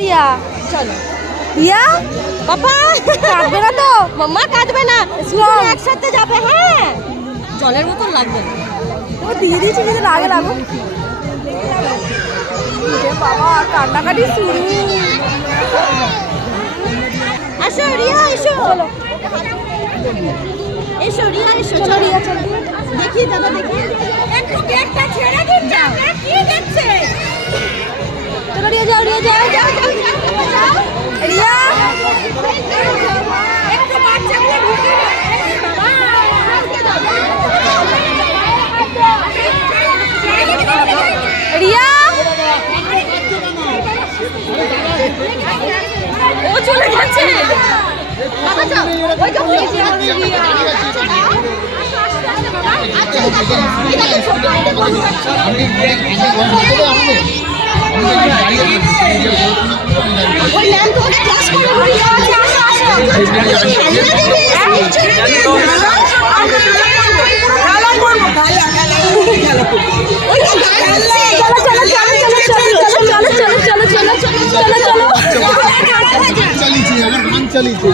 রিয়া চলো রিয়া বাবা কাটবে না তো? মাম্মা কাটবে না, Strong. একসাথে যাবে। হ্যাঁ জলের মতন লাগবে না। ও দিয়ে দিয়েছি কিন্তু লাগে লাগো। বাবা কান্নাকাটি শুরু। আসো রিয়া এসো, চলো এসো রিয়া এসো, চলো রিয়া চলো। দেখি দাদা দেখি একটু গেটটা ছেড়ে দিন, যাবে কি দেখছে। চলো রিয়া যাও রিয়া যাও যাও যাও যাও রিয়া একটু বাচ্চাগুলো ঢুকে রিয়া ও চলে গেছে। বাবা যাও ওই তো রিয়া ওই ম্যাম তোমাকে ক্লাস করে রিয়া আসো আসো খেলা করবো খেলা খেলা ওই তো চলো চালিয়েছি, আমার গান চালিয়েছি।